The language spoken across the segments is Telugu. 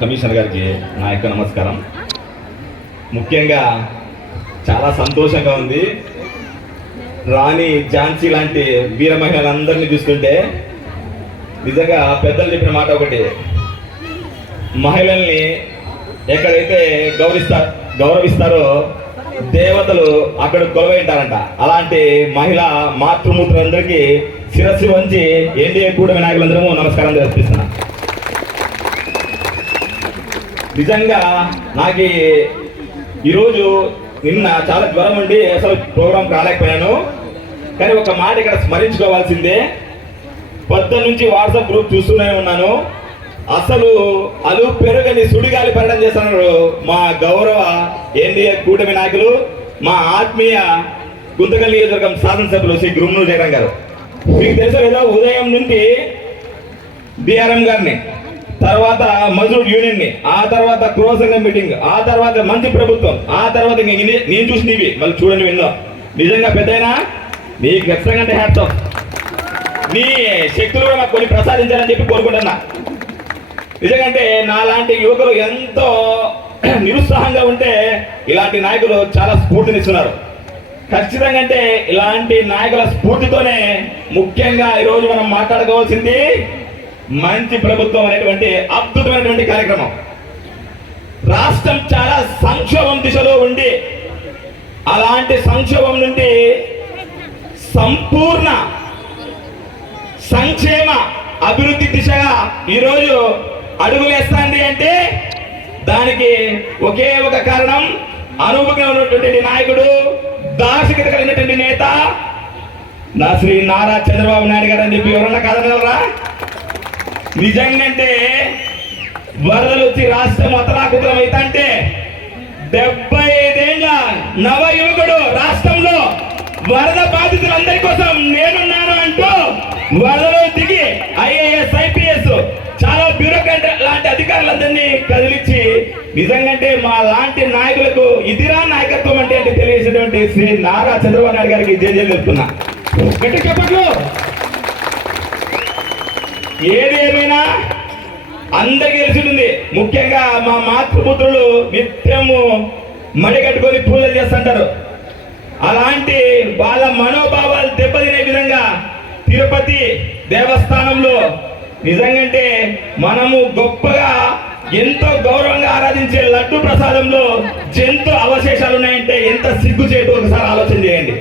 కమిషనర్ గారికి నా యొక్క నమస్కారం. ముఖ్యంగా చాలా సంతోషంగా ఉంది. రాణి ఝాన్సీ లాంటి వీర మహిళలందరినీ చూస్తుంటే నిజంగా పెద్దలు చెప్పిన మాట ఒకటి, మహిళల్ని ఎక్కడైతే గౌరవిస్తారో దేవతలు అక్కడ కొలువై ఉంటారంట. అలాంటి మహిళా మాతృమూర్తులందరికీ శిరస్సు వంచి ఎన్డీఏ కూటమి నాయకులందరూ నమస్కారం తెలియజేస్తున్నా. నిజంగా నాకు ఈరోజు నిన్న చాలా జ్వరం ఉండి అసలు ప్రోగ్రాం రాలేకపోయాను. కానీ ఒక మాట ఇక్కడ స్మరించుకోవాల్సిందే. పొద్దున్న నుంచి వాట్సాప్ గ్రూప్ చూస్తూనే ఉన్నాను. అసలు అలు పెరుగని సుడిగాలి పర్యటన చేస్తున్నారు మా గౌరవ ఎన్డీఏ కూటమి నాయకులు, మా ఆత్మీయ గుంతకల్ నియోజకవర్గం శాసనసభ్యులు శ్రీ గురుమూరు జయరాం గారు. మీకు తెలుసు కదా, ఉదయం నుండి బిఆర్ఎం గారిని, తర్వాత మజ్దూర్ యూనియన్ ని, ఆ తర్వాత గృహ సంఘం మీటింగ్, ఆ తర్వాత మంత్రి ప్రభుత్వం, ఆ తర్వాత నేను చూసినవి మళ్ళీ చూడండి విన్నాం. నిజంగా పెద్దయినా నీకు ఖచ్చితంగా అంటే హ్యాట్స్ ఆఫ్. నీ శక్తులు కూడా మాకు కొన్ని ప్రసాదించాలని చెప్పి కోరుకుంటున్నా. నిజంగా నా లాంటి యువకులు ఎంతో నిరుత్సాహంగా ఉంటే ఇలాంటి నాయకులు చాలా స్ఫూర్తినిస్తున్నారు. ఖచ్చితంగా అంటే ఇలాంటి నాయకుల స్ఫూర్తితోనే ముఖ్యంగా ఈరోజు మనం మాట్లాడుకోవాల్సింది మంచి ప్రభుత్వం అనేటువంటి అద్భుతమైనటువంటి కార్యక్రమం. రాష్ట్రం చాలా సంక్షోభం దిశలో ఉండి అలాంటి సంక్షోభం నుండి సంపూర్ణ సంక్షేమ అభివృద్ధి దిశగా ఈరోజు అడుగులేస్తుంది అంటే దానికి ఒకే ఒక కారణం, అనుభవం ఉన్నటువంటి నాయకుడు, దార్శనికత కలిగినటువంటి నేత నా శ్రీ నారా చంద్రబాబు నాయుడు గారు అని చెప్పి ఎవరన్నా కాదనగలరా? నిజంగా వరదలు వచ్చి రాష్ట్రం అతలాకుతలం అవుతుంటే 75 ఏళ్ల నవ యువకుడు రాష్ట్రంలో వరద బాధితులందరి కోసం నేనున్నాను అంటూ వరదలో దిగి ఐఏఎస్ ఐపీఎస్ చాలా బ్యూరోక్రాట్ లాంటి అధికారులందరినీ కదిలించి నిజంగా మా లాంటి నాయకులకు ఇదిరా నాయకత్వం అంటే తెలియజేసినటువంటి శ్రీ నారా చంద్రబాబు నాయుడు గారికి జేజేలు చెప్తున్నా. గట్టి చెప్పట్లు. ఏది ఏమైనా అందరికీ తెలిసింది. ముఖ్యంగా మా మాతృపుత్రులు నిత్యము మడి కట్టుకొని పూజలు చేస్తుంటారు. అలాంటి వాళ్ళ మనోభావాలు దెబ్బతినే విధంగా తిరుపతి దేవస్థానంలో నిజంగా మనము గొప్పగా ఎంతో గౌరవంగా ఆరాధించే లడ్డు ప్రసాదంలో జంతు అవశేషాలు ఉన్నాయంటే ఎంత సిగ్గు చేయటం ఒకసారి ఆలోచన చేయండి.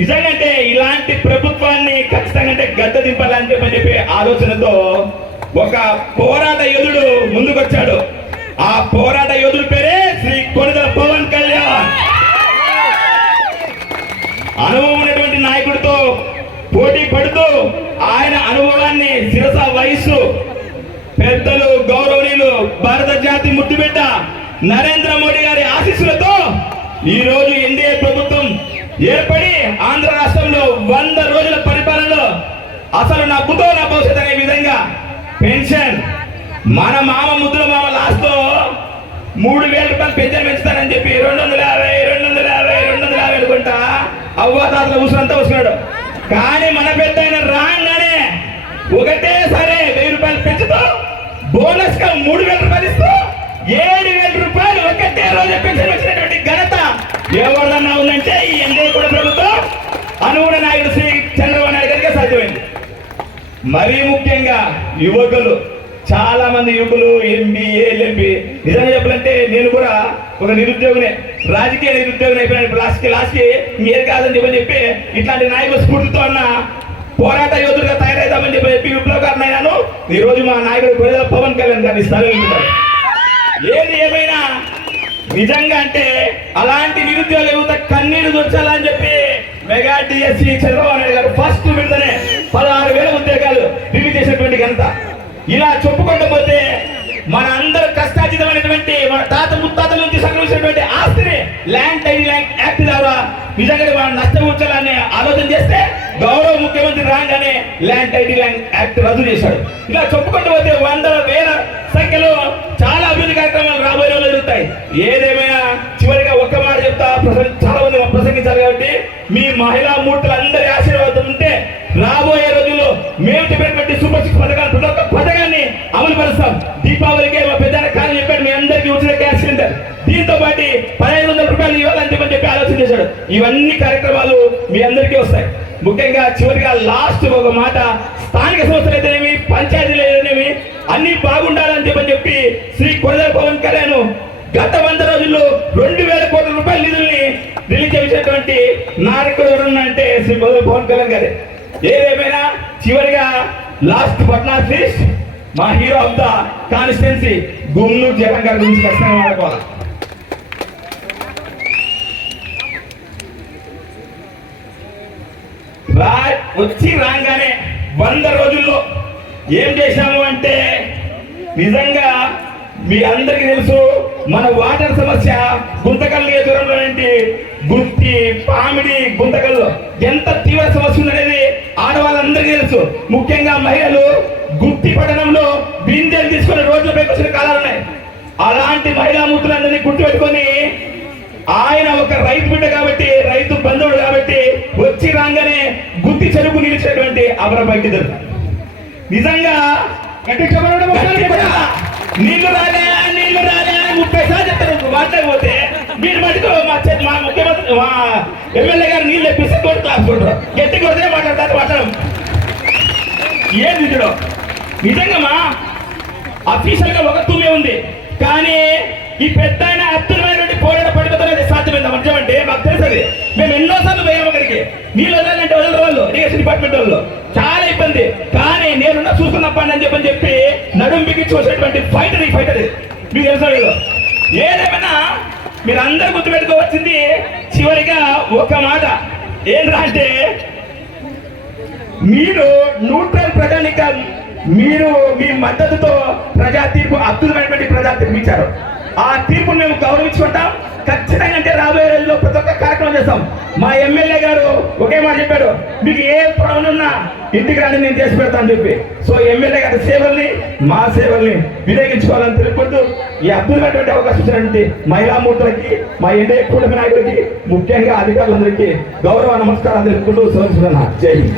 నిజంగా ఇలాంటి ప్రభుత్వాన్ని ఖచ్చితంగా గద్ద దింపాలని చెప్పి ఆలోచనతో ఒక పోరాట యోధుడు ముందుకొచ్చాడు. ఆ పోరాట యోధుడి పేరే శ్రీ కొణిదెల పవన్ కళ్యాణ్. అనుభవం ఉన్నటువంటి నాయకుడితో పోటీ పడుతూ ఆయన అనుభవాన్ని శిరస వయస్సు పెద్దలు గౌరవనీయులు భారత జాతి ముద్దుబిడ్డ నరేంద్ర మోడీ గారి ఆశీస్సులతో ఈ రోజు ఎన్డీఏ ప్రభుత్వం ఏర్పడి ఆంధ్ర రాష్ట్రంలో 100 రోజుల పరిపాలనలో అసలు నా బుద్ధో నా భవిష్యత్ అనే విధంగా పెన్షన్ మన మామ ముద్దుల మామ లాస్ట్ లో 3,000 రూపాయలు పెన్షన్ పెంచుతానని చెప్పి 250 అనుకుంటా అవ్వాతాతల ఊసులంతా వస్తున్నాడు. కానీ మన పెద్ద ఆయన రాగానే ఒకటేసారి 1,000 రూపాయలు పెంచుతూ బోనస్ గా 3,000 రూపాయలు ఇస్తూ 7,000 రూపాయలు ఒకటే రోజు పెన్షన్ వచ్చినటువంటి ఘనత ఎవరిదన్నా ఉందంటే ఈ ఎన్డీఏ కూడా ప్రభుత్వం అనుగుణ నాయకుడు శ్రీ చంద్రబాబు నాయుడు గారికి సాధ్యమైంది. మరీ ముఖ్యంగా యువకులు, చాలా మంది యువకులు ఎంబీఏ ఎల్ఎల్బి. నిజంగా చెప్పాలంటే నేను కూడా ఒక నిరుద్యోగినే, రాజకీయ నిరుద్యోగిని అయిపోయిన లాస్ట్కి ఇంకేం కాదని చెప్పి ఇట్లాంటి నాయకుల స్ఫూర్తితో అన్న పోరాట యోధులుగా తయారైదామని చెప్పి విప్లవకారునైనాను. ఈ రోజు మా నాయకుడు కొణిదెల పవన్ కళ్యాణ్ గారిని స్థాపించారు. ఏది ఏమైనా నిజంగా అంటే అలాంటి నిరుద్యోగ యువత కన్నీరు దొరచాలని చెప్పి మెగా డిఎస్సి చంద్రబాబు నాయుడు గారు ఫస్ట్ విడతనే 16,000 ఉద్యోగాలు రిలీజ్ చేసినటువంటి ఘనత. ఇలా చెప్పుకుంటూ పోతే మన అందరూ కష్టార్జితమైనటువంటి మన తాత ముత్తాతల నుంచి సంగ్రహించినటువంటి ఆస్తిని ల్యాండ్ టైటిల్ యాక్ట్ ద్వారా నిజంగా మనం నష్టపూర్చాలని ఆలోచన చేస్తే గౌరవ ముఖ్యమంత్రి రాగానే ల్యాండ్ టైటిల్ యాక్ట్ రద్దు చేశాడు. ఇలా చెప్పుకుంటూ పోతే 100,000 సంఖ్యలో చాలా అభివృద్ధి కార్యక్రమాలు రాబోయే రోజులు జరుగుతాయి. ఏదేమైనా చివరిగా ఒక్క మాట చెప్తా, చాలా మంది ప్రసంగించారు కాబట్టి మీ మహిళా మూర్తులందరి ఆశీర్వాదం ఉంటే రాబోయే రోజుల్లో మేము చెప్పినటువంటి సూపర్ 6 పథకాన్ని అమలు అమలు పరుస్తాం. దీపావళికి మా పెద్ద కాలం చెప్పాడు, మీ అందరికీ ఉచిత గ్యాస్ సిలిండర్, దీంతో పాటు 1500 రూపాయలు ఇవ్వాలని చెప్పి ఆలోచన చేశాడు. ఇవన్నీ కార్యక్రమాలు మీ అందరికీ వస్తాయి. ముఖ్యంగా చివరిగా లాస్ట్ ఒక మాట, స్థానిక సంస్థలు అయితేనేమి, పంచాయతీలు అయితేనేమి అన్ని బాగుండాలని చెప్పి శ్రీ కొరదల పవన్ కళ్యాణ్ గత 100 రోజుల్లో 2000 కోట్ల రూపాయల నిధుల్ని రిలీజ్ చేసినటువంటి నాయకుడు ఎవరన్నా అంటే శ్రీ కొరదల పవన్ కళ్యాణ్ గారే. ఏదేమైనా చివరిగా లాస్ట్ బట్ నాట్ లీస్ట్ మా hero of the constituency Gumnur Jagan గారి గురించి ఖచ్చితంగా మాట్లాడుకోవాలి. వచ్చి రాగానే 100 రోజుల్లో ఏం చేశాము అంటే, నిజంగా మీ అందరికీ తెలుసు మన వాటర్ సమస్య గుంతకల్ నియోజకవర్గంలో ఏంటి గుత్తి, పామిడి, గుంతకల్లో ఎంత తీవ్ర సమస్య ఉందనేది ఆడవాళ్ళందరికీ తెలుసు. ముఖ్యంగా మహిళలు గుత్తి పట్టణంలో బిందెలు తీసుకుని రోడ్లపైకి వచ్చిన కాలాలు ఉన్నాయి. అలాంటి మహిళా మూర్తులందరినీ గుర్తుపెట్టుకొని ఆయన ఒక రైతు బిడ్డ కాబట్టి, రైతు బంధువుడు కాబట్టి వచ్చి రాగానే గుత్తి చెరుకు నిలిచినటువంటి అమరభక్తుడు. నిజంగా నీళ్లు రాలే 30 సార్లు చెప్తారు మాట్లాడకపోతే, మీరు మటుకు మా ముఖ్యమంత్రి మా ఎమ్మెల్యే గారు నీళ్ళు తెప్పిస్తే కోర్టు క్లాస్ కొడతారు, గట్టి కొడితే మాట్లాడతారు. ఏం నిజుడు నిజంగా మా అఫీషియల్ గా ఒక తూమే ఉంది, కానీ ఈ పెద్ద అత్యున్నమైనటువంటి పోరాట పడిపోతున్నది సాధ్యమైంది మంచం అంటే మాకు తెలుసది. మేము ఎన్నోసార్లు పోయాము అక్కడికి, నీళ్ళు వదలాలంటే వదలరు వాళ్ళు, ఇరిగేషన్ డిపార్ట్మెంట్ వాళ్ళు, చాలా ఇబ్బంది. కానీ నేనున్న చూసుకున్నప్పండి అని చెప్పి నడుం బిగించి వచ్చేటువంటి ఫైటర్ ఈ ఫైటర్ మీకు తెలుసా. ఏదేమైనా మీరు అందరు గుర్తుపెట్టుకోవచ్చింది చివరిగా ఒక మాట ఏంటంటే అంటే, మీరు న్యూట్రల్ ప్రజానికం, మీరు మీ మద్దతుతో ప్రజా తీర్పు, అద్భుతమైనటువంటి ప్రజా తీర్పు ఇచ్చారు. ఆ తీర్పును మేము గౌరవించుకుంటాం ఖచ్చితంగా. అంటే రాబోయే రోజుల్లో ప్రతి ఒక్క కార్యక్రమం చేస్తాం. మా ఎమ్మెల్యే గారు ఒకే మాట చెప్పాడు, మీకు ఏ ప్రాబ్లం ఉన్నా ఇంటికి రాని నేను చేసి పెడతాను చెప్పి. సో ఎమ్మెల్యే గారి సేవల్ని, మా సేవల్ని వినియోగించుకోవాలని తెలుపుకుంటూ ఈ అద్భుతమైనటువంటి అవకాశం ఇచ్చినటువంటి మహిళామూర్తులకి, మా ఎన్డీఏ కూటమి నాయకులకి, ముఖ్యంగా అధికారులందరికీ గౌరవ నమస్కారాలు తెలుపుకుంటూ సెలవు. జై హింద్.